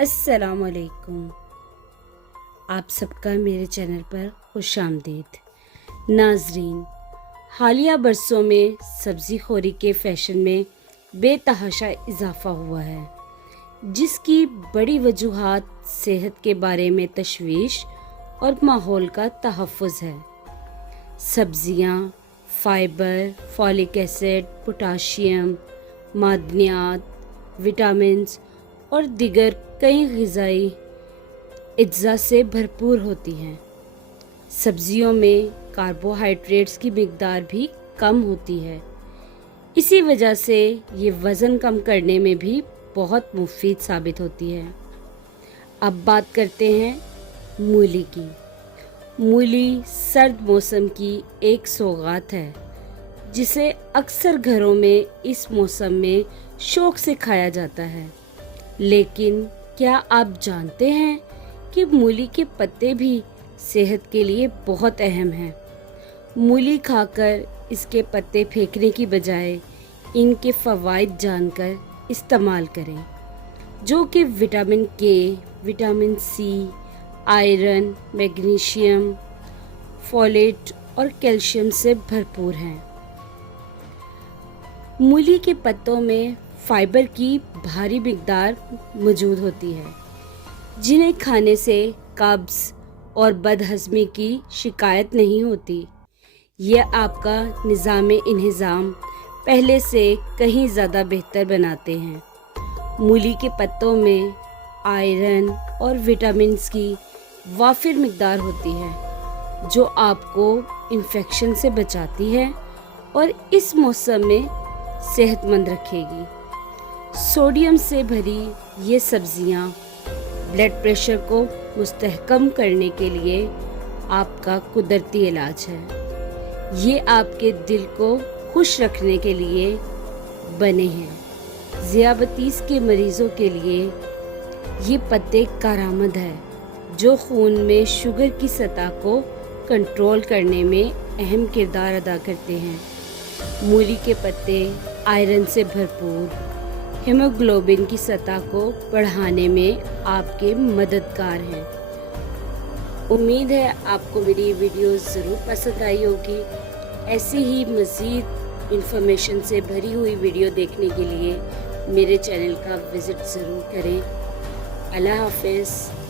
अस्सलाम वालेकुम। आप सबका मेरे चैनल पर खुश आमदीद। नाजरीन, हालिया बरसों में सब्ज़ी खोरी के फैशन में बेतहाशा इजाफ़ा हुआ है, जिसकी बड़ी वजूहात सेहत के बारे में तशवीश और माहौल का तहफ़्फ़ुज़ है। सब्ज़ियाँ फ़ाइबर, फॉलिक एसिड, पोटाशियम, मादनियात, विटामिन्स और दिगर कई ग़िज़ाई अज्जा से भरपूर होती हैं। सब्ज़ियों में कार्बोहाइड्रेट्स की मिक़दार भी कम होती है। इसी वजह से ये वज़न कम करने में भी बहुत मुफीद साबित होती है। अब बात करते हैं मूली की। मूली सर्द मौसम की एक सौगात है, जिसे अक्सर घरों में इस मौसम में शौक़ से खाया जाता है। लेकिन क्या आप जानते हैं कि मूली के पत्ते भी सेहत के लिए बहुत अहम हैं। मूली खाकर इसके पत्ते फेंकने की बजाय इनके फ़वाइद जानकर इस्तेमाल करें, जो कि vitamin K, vitamin C, iron, magnesium, folate और कैल्शियम से भरपूर हैं। मूली के पत्तों में फाइबर की भारी मिक़दार मौजूद होती है, जिन्हें खाने से कब्ज़ और बदहज़मी की शिकायत नहीं होती। यह आपका निज़ाम-ए-इंहिज़ाम पहले से कहीं ज़्यादा बेहतर बनाते हैं। मूली के पत्तों में आयरन और विटामिन्स की वाफिर मिक़दार होती है, जो आपको इन्फेक्शन से बचाती है और इस मौसम में सेहतमंद रखेगी। सोडियम से भरी ये सब्ज़ियाँ ब्लड प्रेशर को मुस्तहकम करने के लिए आपका कुदरती इलाज है। ये आपके दिल को खुश रखने के लिए बने हैं। ज़ियाबतीस के मरीज़ों के लिए ये पत्ते कारामद है, जो खून में शुगर की सतह को कंट्रोल करने में अहम किरदार अदा करते हैं। मूली के पत्ते आयरन से भरपूर हीमोग्लोबिन की सतह को बढ़ाने में आपके मददगार हैं। उम्मीद है आपको मेरी वीडियो ज़रूर पसंद आई होगी। ऐसी ही मज़ीद इंफॉर्मेशन से भरी हुई वीडियो देखने के लिए मेरे चैनल का विज़िट ज़रूर करें। अल्लाह हाफ़िज़।